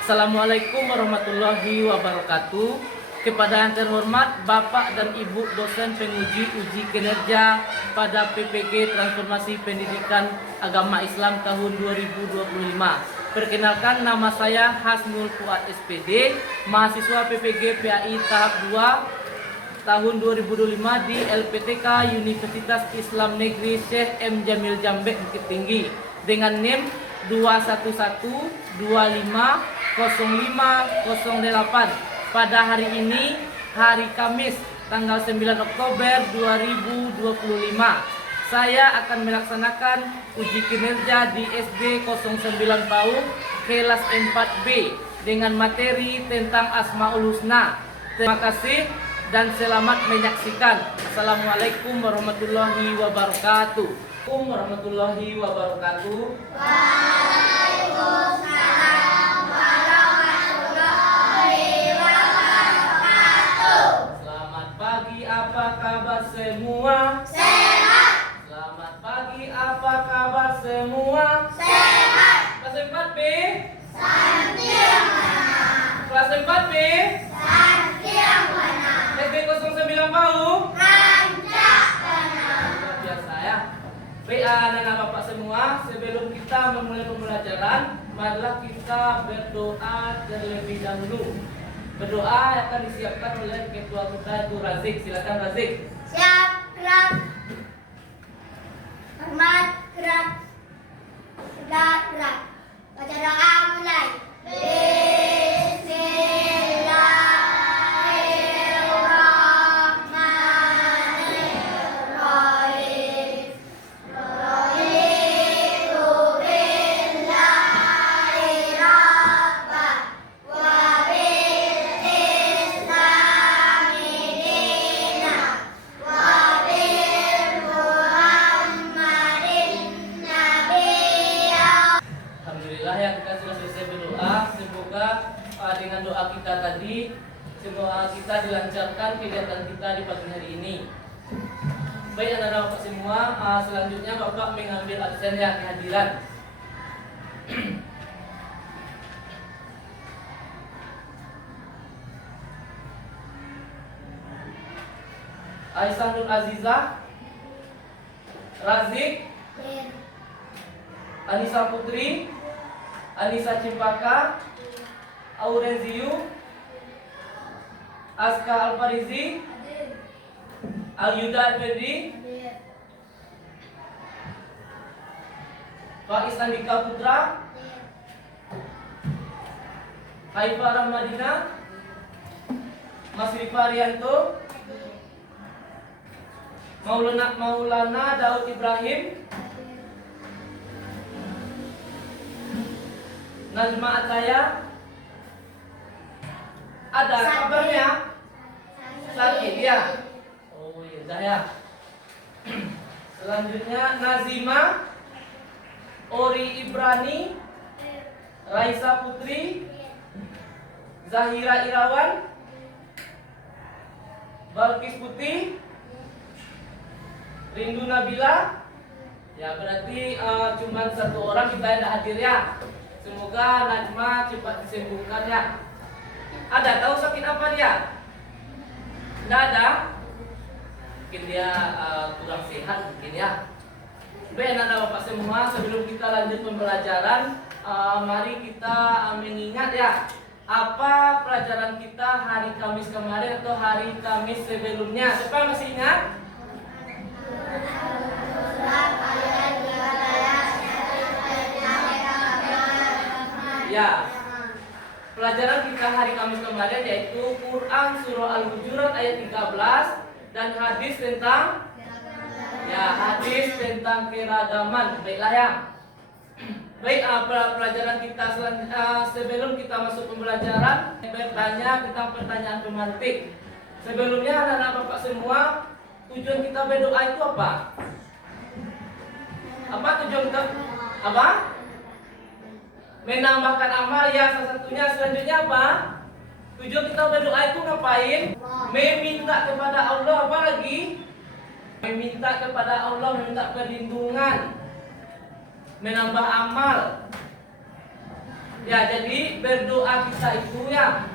Assalamualaikum warahmatullahi wabarakatuh. Kepada yang terhormat Bapak dan Ibu dosen penguji uji kinerja pada PPG Transformasi Pendidikan Agama Islam tahun 2025. Perkenalkan, nama saya Hasnul Fuad SPD, mahasiswa PPG PAI tahap 2 tahun 2025 di LPTK Universitas Islam Negeri Syekh M. Jamil Jambek Bukit Tinggi dengan NIM 211250508. Pada hari ini, hari Kamis, tanggal 9 Oktober 2025, saya akan melaksanakan uji kinerja di SD 09 PAU kelas 4B dengan materi tentang Asmaul Husna. Terima kasih dan selamat menyaksikan. Assalamualaikum warahmatullahi wabarakatuh. Assalamualaikum warahmatullahi wabarakatuh. Waalaikumsalam warahmatullahi wabarakatuh. Selamat pagi, apa kabar semua? Sehat. Selamat pagi, apa kabar semua? Sehat. Kelas 4B? Santi yang mana? Kelas 4B? Santi yang mana? SD 09 PAU? Rancak mana? Luar biasa ya. Baik, anak-anak bapak semua, sebelum kita memulai pembelajaran, marilah kita berdoa terlebih dahulu. Berdoa akan disiapkan oleh ketua kita itu Razik. Silakan Razik. Siap, gerak. Hormat, gerak. Gerak. Baca doa mulai. Bismillahirrahmanirrahim. Raditu billahi rabban wa bil islami dinan wa bil Muhammadin nabiyya. Alhamdulillah ya, kita sudah selesai berdoa. Semoga dengan doa kita tadi, semoga kita dilancarkan kegiatan kita di pagi hari ini. Baik anak-anak bapak semua, selanjutnya bapak mengambil absen ya, kehadiran. Aisyah Nur Azizah, Razik, Anissa Putri, Anissa Cimpaka, Aureziu, Aska Alfarizi, Alyuda Alfedri, Faiz Andika Putra, Haifa Rahmadina, Mas Rifa Rianto, Maulana Daud Ibrahim, Nazma Ataya. Ada kabarnya? Sakit ya? Oh iya, dah ya. Selanjutnya Nazima, Ori Ibrani, Raisa Putri, Zahira Irawan, Balkis Putih, Rindu Nabila. Ya berarti cuma satu orang kita yang hadir ya. Semoga Najma cepat disembuhkan ya. Ada tahu sakit apa dia? Tidak ada. Mungkin dia kurang sehat mungkin ya. Baik anak-anak bapak semua, sebelum kita lanjut pembelajaran, mari kita mengingat ya, apa pelajaran kita hari Kamis kemarin atau hari Kamis sebelumnya. Siapa yang masih ingat? Ya, pelajaran kita hari Kamis kemarin yaitu Quran Surah Al-Hujurat ayat 13 dan hadis tentang keragaman. Baiklah ya. Baik, pelajaran kita sebelum kita masuk pembelajaran, bertanya tentang pertanyaan pemantik. Sebelumnya anak-anak bapak semua, tujuan kita berdoa itu apa? Apa tujuan kita? Apa? Menambahkan amal ya, salah satunya. Selanjutnya apa? Tujuan kita berdoa itu ngapain? Meminta kepada Allah, apa lagi? Meminta kepada Allah, meminta perlindungan, menambah amal. Ya, jadi berdoa kita itu ya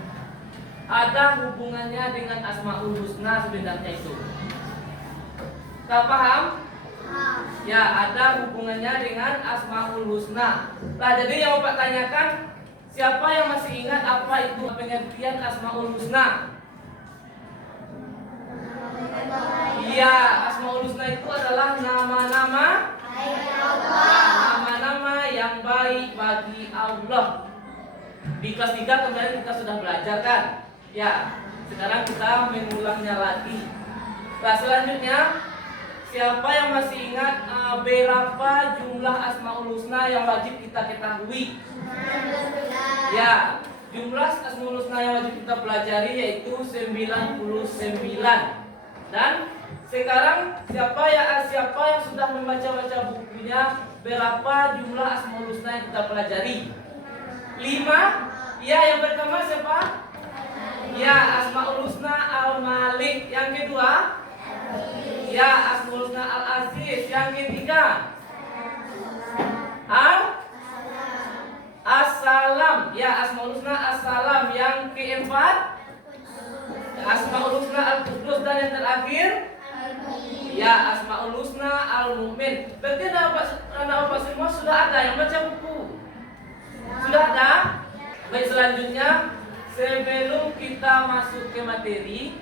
ada hubungannya dengan Asmaul Husna sebenarnya itu. Tak paham? Ya, ada hubungannya dengan Asmaul Husna. Nah, jadi yang Bapak tanyakan, siapa yang masih ingat apa itu pengertian Asmaul Husna? Iya, Asmaul Husna itu adalah nama-nama nama-nama yang baik bagi Allah. Di kelas 3 kemarin kita sudah belajar kan? Ya, sekarang kita mengulangnya lagi. Nah, selanjutnya siapa yang masih ingat berapa jumlah Asmaul Husna yang wajib kita ketahui? Ya, jumlah Asmaul Husna yang wajib kita pelajari yaitu 99. Dan sekarang siapa yang sudah membaca bukunya berapa jumlah Asmaul Husna yang kita pelajari? 5. Ya, yang pertama siapa? Ya, Asmaul Husna Al-Malik. Yang kedua? Ya, Asmaul Husna Al-Aziz. Yang ketiga? As-Salam. Ya, Asmaul Husna As-Salam. Yang keempat? Asmaul Husna Al-Qudus. Dan yang terakhir? Ya, Asmaul Husna Al-Mu'min. Berarti anak bapak semua sudah ada yang baca buku? Sudah ada? Baik, selanjutnya sebelum kita masuk ke materi,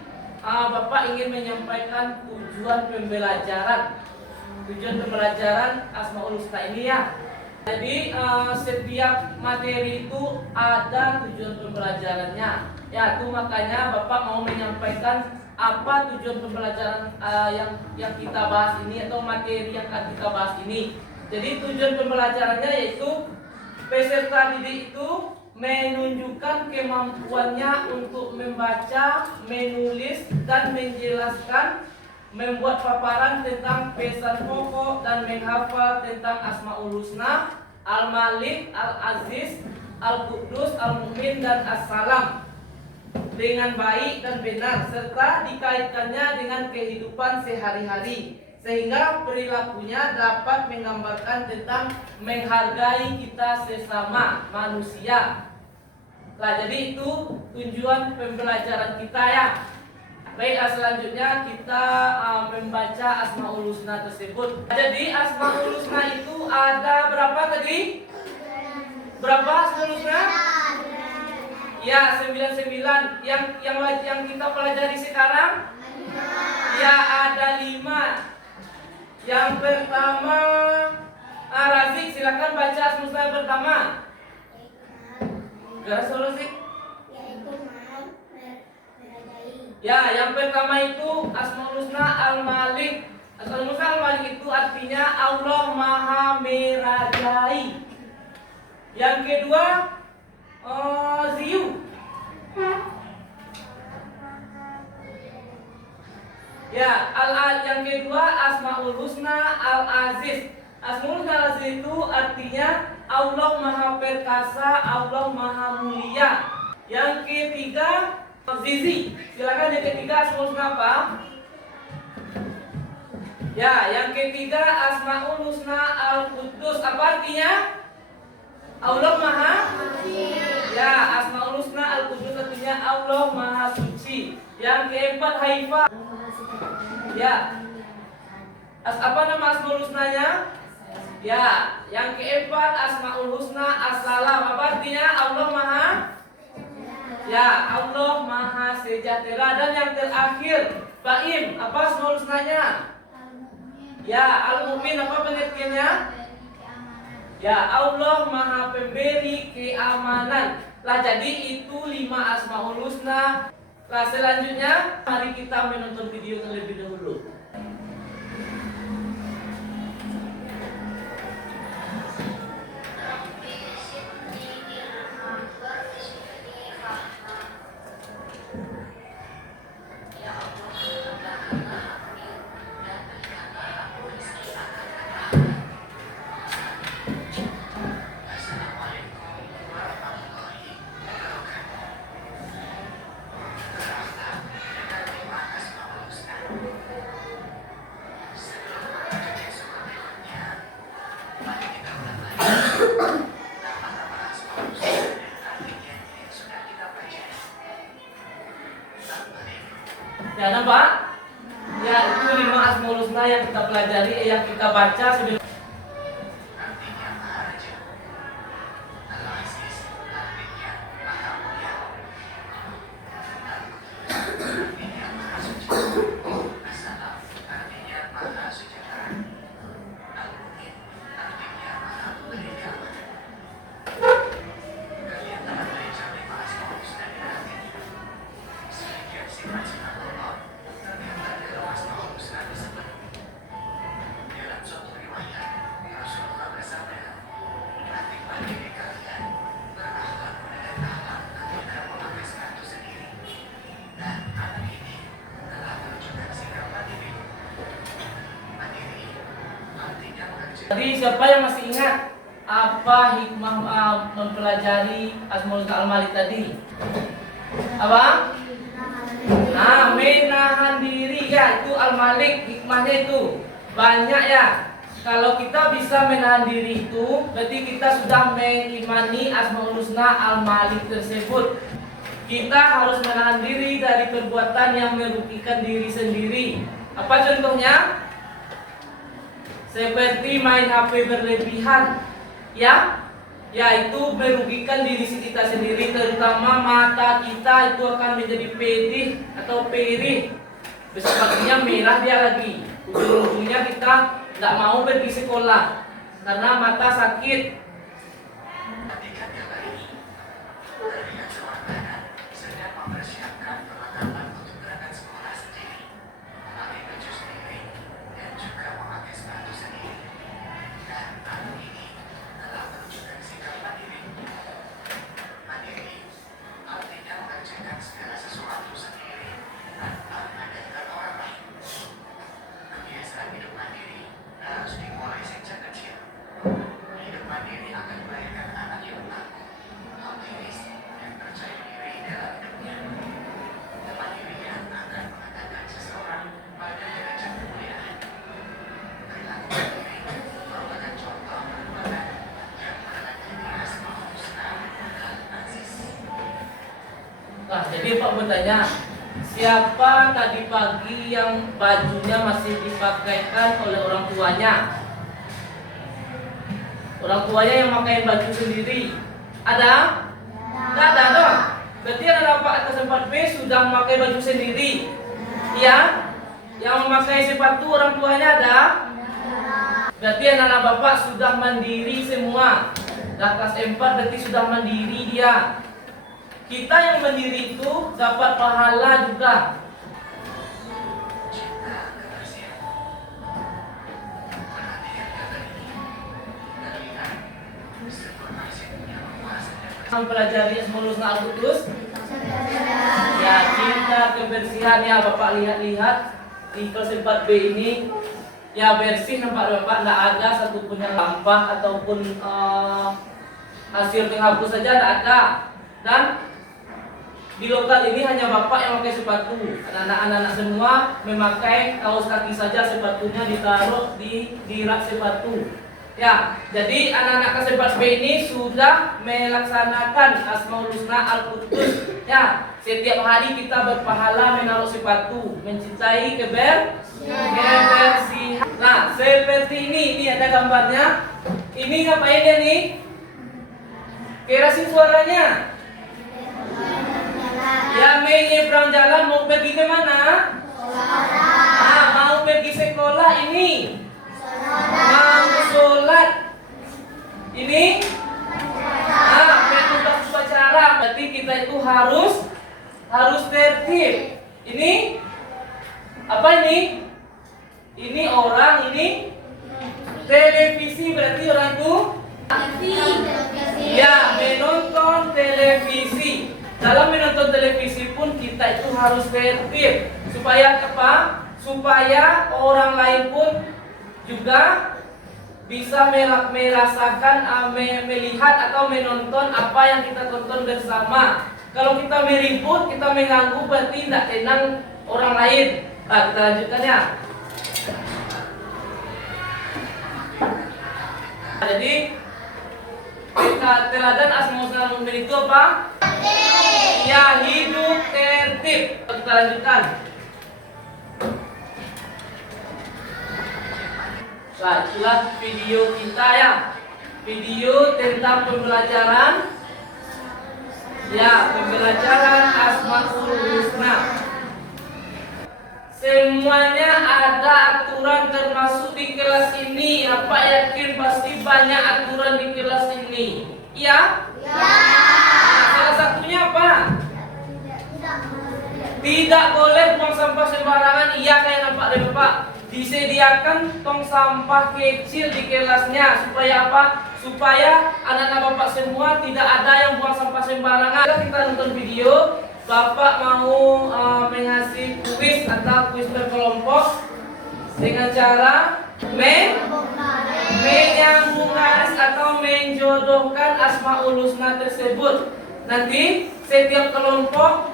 Bapak ingin menyampaikan tujuan pembelajaran Asmaul Husna ini ya. Jadi setiap materi itu ada tujuan pembelajarannya. Ya, itu makanya Bapak mau menyampaikan apa tujuan pembelajaran yang kita bahas ini atau materi yang akan kita bahas ini. Jadi tujuan pembelajarannya yaitu peserta didik itu menunjukkan kemampuannya untuk membaca, menulis, dan menjelaskan, membuat paparan tentang pesan pokok dan menghafal tentang Asmaul Husna, Al-Malik, Al-Aziz, Al-Qudus, Al-Mu'min, dan As-Salam dengan baik dan benar, serta dikaitkannya dengan kehidupan sehari-hari, sehingga perilakunya dapat menggambarkan tentang menghargai kita sesama manusia. Nah, jadi itu tujuan pembelajaran kita ya. Baik, selanjutnya kita membaca Asmaul Husna tersebut. Jadi Asmaul Husna itu ada berapa tadi? Berapa Asmaul Husna? Ya, 99. Yang kita pelajari sekarang? Ya, ada 5. Yang pertama, Razik, silakan baca Asmaul Husna yang pertama. Garas Razik. Ya, yang pertama itu Asmaul Husna Al-Malik. Asmaul Husna Al-Malik itu artinya Allah Maha Merajai. Yang kedua, Ziyu. Ya, yang kedua Asmaul Husna Al-Aziz. Asmaul Husna Al-Aziz itu artinya Allah Maha Perkasa, Allah Maha Mulia. Yang ketiga Zizi. Silakan yang ketiga Asmaul Husna apa? Ya, yang ketiga Asmaul Husna Al-Qudus. Apa artinya? Allah Maha. Ya, Asmaul Husna Al-Qudus artinya Allah Maha Suci. Yang keempat Haifa. Ya. Apa nama Asmaul Husnanya? Ya, yang keempat Asmaul Husna As-Salam. Apa artinya? Allah Maha. Ya, Allah Maha Sejahtera. Dan yang terakhir Baim. Apa Asmaul Husnanya? Ya, Al-Mu'min. Apa pengertiannya? Ya, Allah Maha Pemberi Keamanan. Lah, jadi itu 5 Asmaul Husna. Nah, selanjutnya mari kita menonton video terlebih dahulu. Ya, nampak? Ya, itu 5 Asmaul Husna yang kita pelajari, yang kita baca sebelum. Tadi siapa yang masih ingat apa hikmah mempelajari Asmaul Husna Al-Malik tadi? Apa? Nah, menahan diri ya, itu Al-Malik, hikmahnya itu banyak ya. Kalau kita bisa menahan diri itu, berarti kita sudah mengimani Asmaul Husna Al-Malik tersebut. Kita harus menahan diri dari perbuatan yang merugikan diri sendiri. Apa contohnya? Seperti main HP berlebihan, ya, yaitu merugikan diri kita sendiri, terutama mata kita itu akan menjadi pedih atau perih, sepertinya merah dia lagi. Ujung-ujungnya kita nggak mau pergi sekolah karena mata sakit. Nah, jadi Pak bertanya, siapa tadi pagi yang bajunya masih dipakaikan oleh orang tuanya? Orang tuanya yang memakai baju sendiri. Ada? Tidak ada dong. Berarti anak Pak atas 4B sudah memakai baju sendiri. Ya? Yang memakai sepatu orang tuanya ada? Berarti anak Bapak sudah mandiri semua. Kelas 4 berarti sudah mandiri dia. Kita yang mandiri itu dapat pahala juga. Mempelajari Asmaul Husna Al-Qudus. Ya, cinta kebersihan ya Bapak lihat-lihat di kelas 4B ini. Ya bersih, nampak Bapak, tidak ada satupun yang lampah ataupun hasil penghapus saja tidak ada. Dan di lokal ini hanya Bapak yang memakai sepatu. Anak-anak semua memakai kaos kaki saja, sepatunya ditaruh di rak sepatu. Ya, jadi anak-anak kelas 4B ini sudah melaksanakan Asmaul Husna Al-Qudus. Ya, setiap hari kita berpahala menaruh sepatu, mencintai kebersihan. Nah, seperti ini ada gambarnya. Ini ngapain ya nih? Kerasin suaranya. Ya, menyeberang jalan mau pergi ke mana? Nah, mau pergi sekolah ini. Mau sholat. Ini. Nah, petugas upacara. Berarti kita itu harus tertib. Ini apa ini? Ini orang, ini televisi, berarti orang itu ya menonton televisi. Dalam menonton televisi pun kita itu harus tertib. Supaya apa? Supaya orang lain pun juga bisa merasakan, melihat atau menonton apa yang kita tonton bersama. Kalau kita meribut, kita mengganggu, berarti tidak tenang orang lain. Nah, kita lanjutkan ya. Jadi teladan Asmaul Husna Al-Malik itu apa? Ya, hidup tertib. Kita lanjutkan. Nah, itulah video kita ya. Video tentang pembelajaran Asmaul Husna. Semuanya ada aturan termasuk di kelas ini. Apa yakin pasti banyak aturan di kelas ini? Ya? Nah, salah satunya apa? Tidak boleh buang sampah sembarangan. Iya, kayak nampak dari Bapak. Disediakan tong sampah kecil di kelasnya supaya apa? Supaya anak-anak Bapak semua tidak ada yang buang sampah sembarangan. Kita nonton video. Bapak mau mengasih kuis atau kuis berkelompok dengan cara menyambungkan atau menjodohkan Asmaul Husna tersebut. Nanti setiap kelompok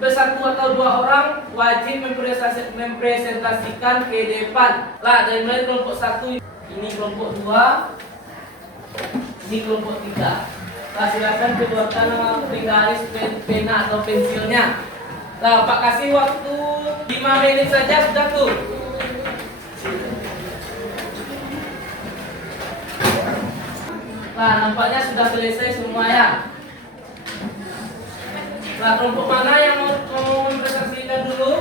bersatu atau dua orang wajib mempresentasikan ke depan. Lah, dari mulai kelompok 1, ini kelompok 2, ini kelompok 3. Nah, silakan keluarkan garis pena atau pensilnya. Nah, Pak kasih waktu 5 menit saja sudah tuh. Nah, nampaknya sudah selesai semua ya. Nah, kelompok mana yang mau mempresentasikan dulu?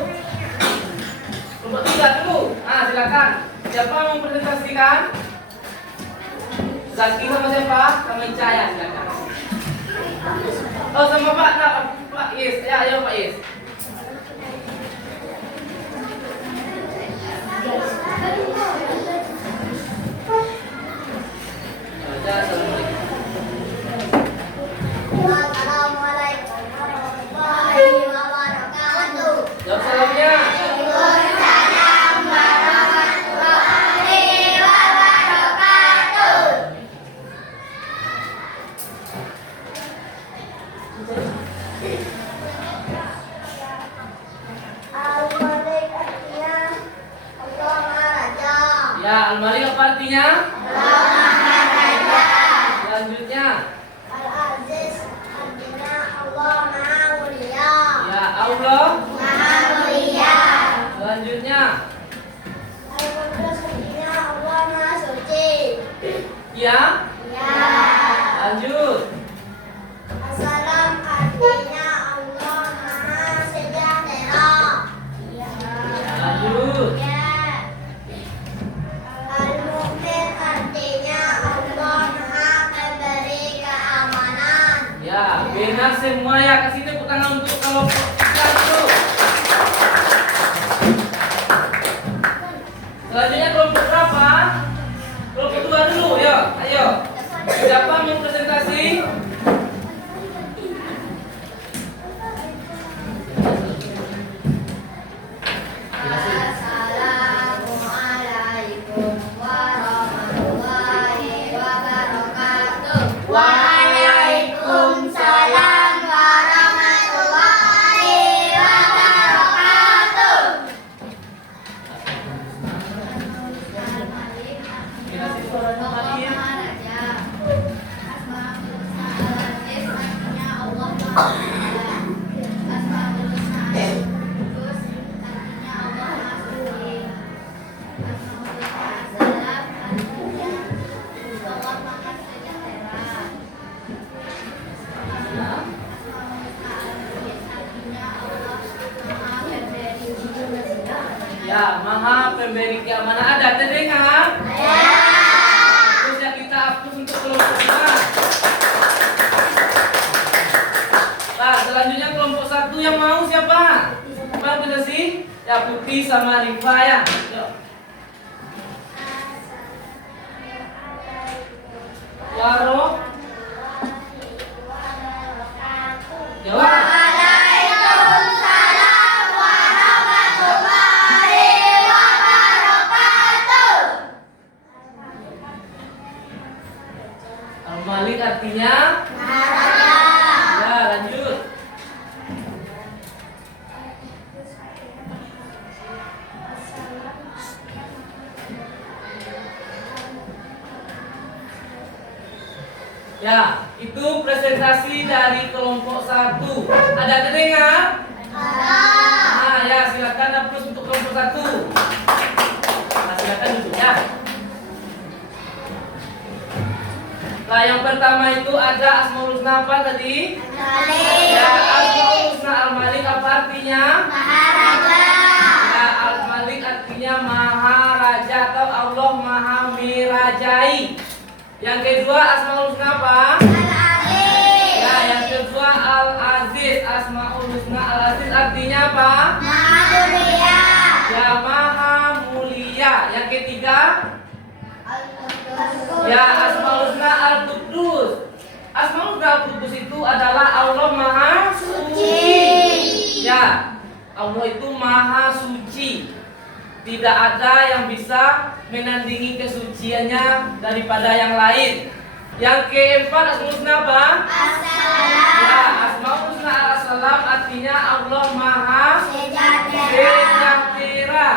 Kelompok 3 dulu. Nah, silakan. Siapa mau mempresentasikan? Zaki sama siapa? Sama Icaya, silakan. Oh, sama Pak Is. Ya, ayo Pak Is. Assalamualaikum warahmatullahi wabarakatuh. Jawab salamnya. Waalaikumsalam warahmatullahi wabarakatuh. Al-Malik artinya Allah Maha Raja. Ya, Al-Malik apa artinya? Allah Maha Raja. Selanjutnya. Al-Aziz artinya Allah Maha Mulia. Ya, Allah. Maha Mulia. Selanjutnya. Al-Qudus artinya Allah Maha Suci. Ya. Ya. Lanjut. Assalam artinya Allah Maha Sejahtera. Ya. Lanjut. Ya. Al-Mu'min artinya Allah Maha Pemberi keamanan. Ya, benar semua ya. Kasih tepuk tangan untuk kelompok 3 dulu. Selanjutnya kelompok berapa? Kelompok 2 dulu, ya. Ayo. Siapa mau presentasi? Assalamualaikum warahmatullahi wabarakatuh. Waalaikumsalam warahmatullahi wabarakatuh. Ya, Maha Pemberi keamanan. Ada terdengar? Ya. Terus yang kita hapus untuk kelompok 2. Nah, selanjutnya kelompok 1 yang mau siapa? Siapa yang presentasi? Ya, Putih sama Rifa ya. Yuk. Waro. Jawab. Waalaikumsalam warahmatullahi wabarakatuh. Al-Malik artinya? Raja. Ya, lanjut. Ya, itu presentasi dari kelompok 1. Ada terdengar? Nah, ya silakan hapus untuk kelompok 1. Nah, silakan duduk ya. Nah, yang pertama itu ada Asmaul Husna apa tadi? Ya, Asmaul Husna Al-Malik apa artinya? Ya, Al-Malik artinya Maharaja atau Allah Maha Mirajai. Yang kedua Asmaul Husna apa? Ya, yang kedua Al-Aziz. Asmaul Husna Al-Aziz artinya apa? Ya, Maha Mulia. Yang ketiga ya, Asmaul Husna Al-Quddus. Asmaul Husna Al-Quddus itu adalah Allah Maha Suci. Ya, Allah itu Maha Suci. Tidak ada yang bisa menandingi kesuciannya daripada yang lain. Yang keempat Asmaul Husna apa? Ya, Asmaul Husna Al-Salam artinya Allah Maha Sejahtera.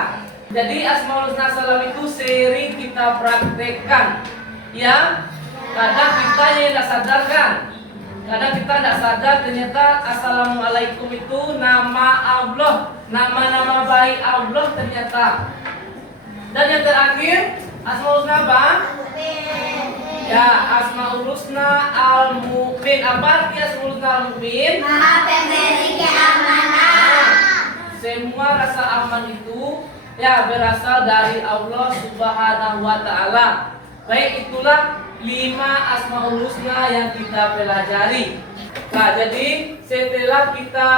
Jadi Asmaul Husna Salam itu sering kita praktekkan. Ya, kadang kita yang tidak sadarkan. Kadang kita tidak sadar ternyata Assalamualaikum itu nama Allah, nama-nama baik Allah ternyata. Dan yang terakhir Asmaul Husna apa? Ya, Asmaul Husna Al-Mu'min. Apa arti Asmaul Husna Al-Mu'min? Maha pemberi keamanan. Semua rasa aman itu ya berasal dari Allah Subhanahu wa Ta'ala. Baik, itulah 5 Asmaul Husna yang kita pelajari. Nah, jadi setelah kita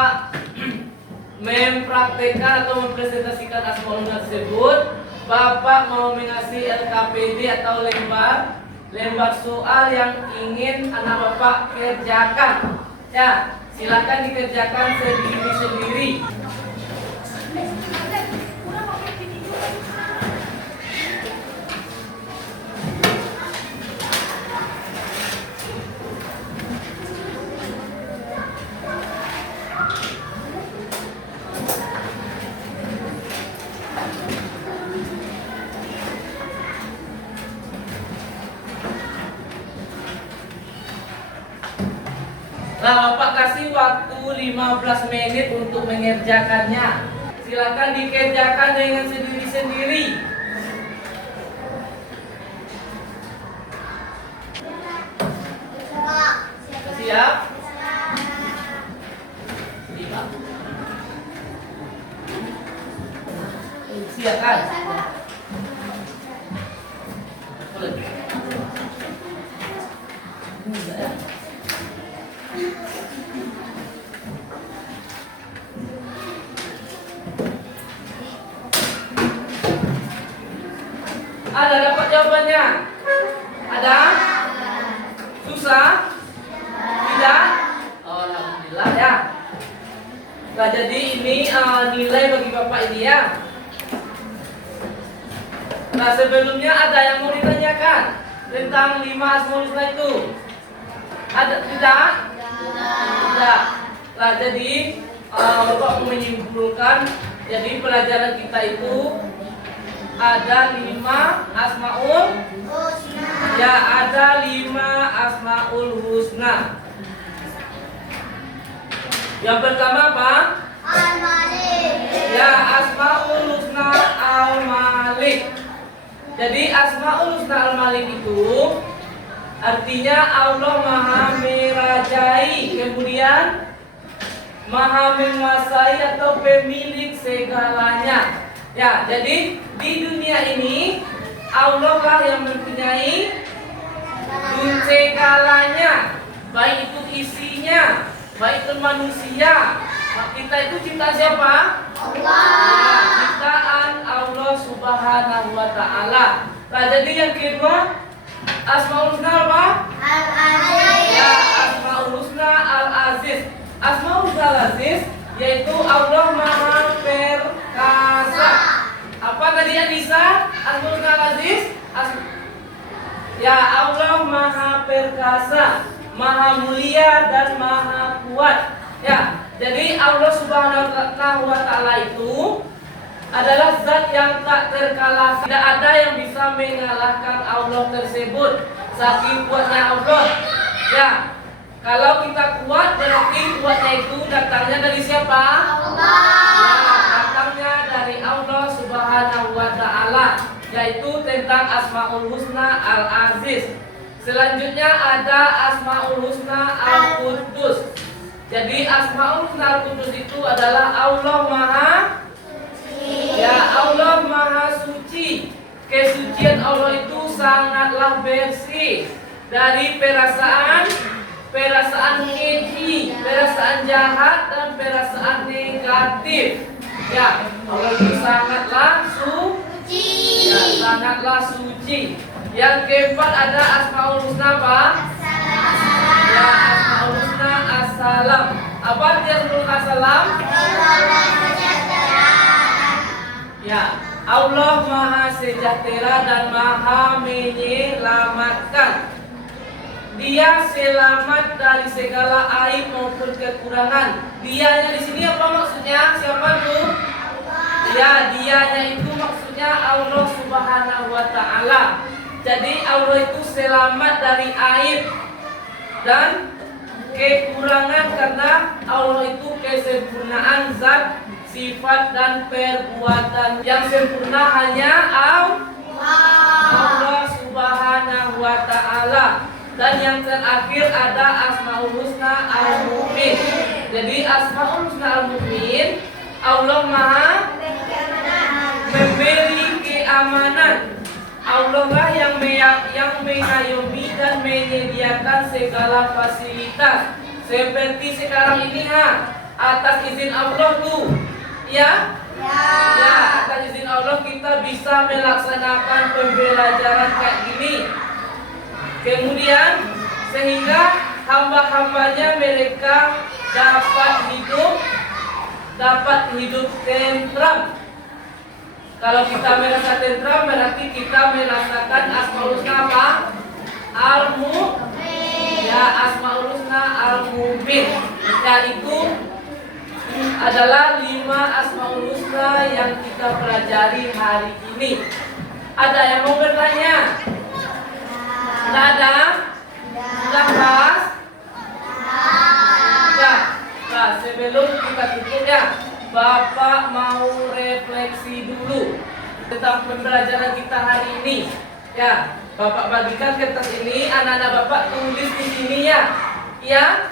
mempraktekkan atau mempresentasikan Asmaul Husna tersebut, Bapak mau mengasih LKPD atau lembar soal yang ingin anak Bapak kerjakan. Ya, silakan dikerjakan sendiri-sendiri. Nah, Bapak kasih waktu 15 menit untuk mengerjakannya. Silakan dikerjakan dengan sendiri-sendiri. Siap? 5. Siap kan? Boleh. Mudah ya? Ada dapat jawabannya? Ada? Susah? Tidak? Oh, alhamdulillah ya. Nah, jadi ini nilai bagi Bapak ini ya. Nah, sebelumnya ada yang mau ditanyakan tentang 5 Asmaul Husna itu? Ada? Tidak? Tidak. Nah, jadi Bapak mau menyimpulkan, jadi pelajaran kita itu ada 5 Asmaul Husna. Ya, ada 5 Asmaul Husna. Yang pertama apa? Al-Malik. Ya, Asmaul Husna Al-Malik. Jadi Asmaul Husna Al-Malik itu artinya Allah Maha Mirajai, kemudian Maha menguasai atau pemilik segalanya. Ya, jadi di dunia ini Allah lah yang mempunyai segalanya, baik itu isinya, baik itu manusia. Kita itu ciptaan siapa? Allah. Ya, ciptaan Allah Subhanahu wa Ta'ala. Nah, jadi yang kedua Asmaul Husna apa? Al-Aziz. Ya, Asmaul Husna Al-Aziz. Asmaul Husna Al-Aziz yaitu Allah Maha Perkasa. Apa tadi Anissa? Asmaul Husna Al-Aziz? Ya, Allah Maha Perkasa, Maha Mulia dan Maha Kuat. Ya, jadi Allah Subhanahu wa Ta'ala itu adalah zat yang tak terkalahkan. Tidak ada yang bisa mengalahkan Allah tersebut. Saking kuatnya Allah. Ya, kalau kita kuat berarti kuatnya itu datangnya dari siapa? Allah. Ya, datangnya dari Allah Subhanahu wa Ta'ala, yaitu tentang Asmaul Husna Al-Aziz. Selanjutnya ada Asmaul Husna Al-Qudus. Jadi Asmaul Husna Al-Qudus itu adalah Allah Maha, ya, Allah Maha Suci. Kesucian Allah itu sangatlah bersih dari perasaan keji, perasaan jahat dan perasaan negatif. Ya, Allah itu sangatlah suci. Ya, sangatlah suci. Yang keempat ada Asmaul Husna apa? Ya, Asmaul Husna As-Salam. Apa arti Asmaul Husna As-Salam? Ya, Allah Maha Sejahtera dan Maha Menyelamatkan. Dia selamat dari segala aib maupun kekurangan. Dianya di sini apa maksudnya? Siapa tuh? Ya, dianya itu maksudnya Allah Subhanahu wa Ta'ala. Jadi Allah itu selamat dari aib dan kekurangan karena Allah itu kesempurnaan zat, sifat dan perbuatan. Yang sempurna hanya Allah Subhanahu wa Ta'ala. Dan yang terakhir ada Asmaul Husna Al-Mu'min. Jadi Asmaul Husna Al-Mu'min, Allah Maha memberi keamanan. Allah lah yang mengayomi dan menyediakan segala fasilitas. Seperti sekarang ini atas izin Allah tuh, ya, atas izin Allah kita bisa melaksanakan pembelajaran kayak gini. Kemudian sehingga hamba-hambanya mereka dapat hidup tentram. Kalau kita merasa tentram berarti kita merasakan Asmaul Husna apa? Ya, Asmaul Husna Al-Mu'min. Yaitu adalah 5 Asmaul Husna yang kita pelajari hari ini. Ada yang mau bertanya? Tidak ada? Sudah pas? Ya. Nah, sebelum kita tutup ya, Bapak mau refleksi dulu tentang pembelajaran kita hari ini. Ya, Bapak bagikan kertas ini, anak-anak Bapak tulis di sini ya. Ya?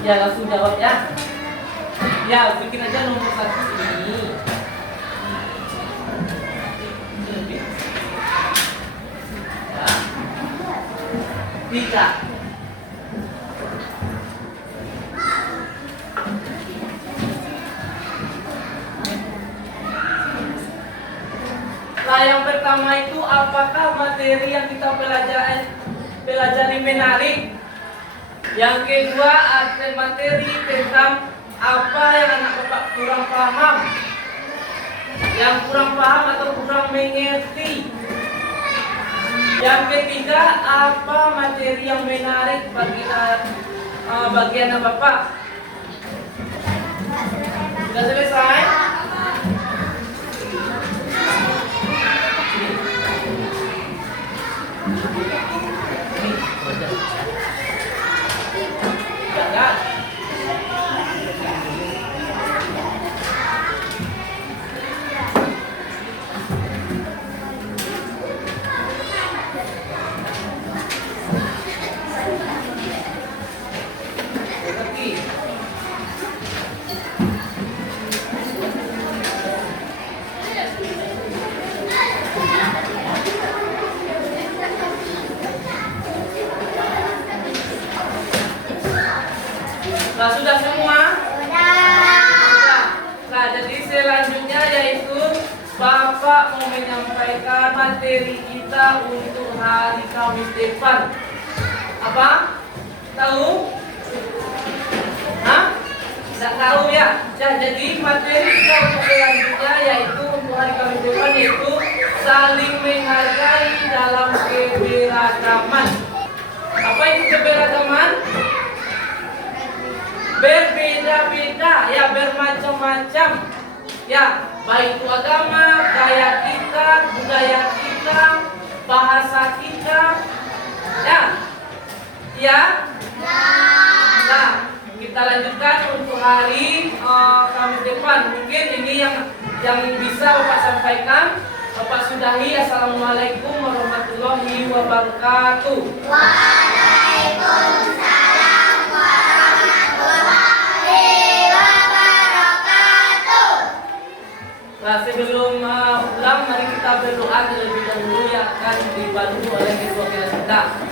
Ya, langsung jawab ya. Ya, bikin aja nomor 1 ini. Ya. 3. Nah, yang pertama itu apakah materi yang kita pelajari menarik? Yang kedua, ada materi tentang apa yang anak Bapak kurang paham, yang kurang paham atau kurang mengerti. Yang ketiga, apa materi yang menarik bagi anak Bapak? Sudah selesai? Jangan. Nah, sudah semua? Nah, jadi selanjutnya yaitu Bapak mau menyampaikan materi kita untuk hari Kamis depan. Apa? Tahu? Hah? Tidak tahu ya? Jadi materi kita untuk selanjutnya yaitu untuk hari Kamis depan yaitu saling menghargai dalam keberagaman. Apa itu keberagaman? Berbeda-beda, ya, bermacam-macam, ya, baik itu agama, gaya kita, budaya kita, bahasa kita, ya, Ya? Ya. Nah, kita lanjutkan untuk hari Kamis depan. Mungkin ini yang bisa Bapak sampaikan. Bapak sudahi. Assalamualaikum warahmatullahi wabarakatuh. Waalaikumsalam warahmatullahi wabarakatuh. Nah, sebelum pulang, mari kita berdoa terlebih dahulu yang akan dibantu oleh kedua kita.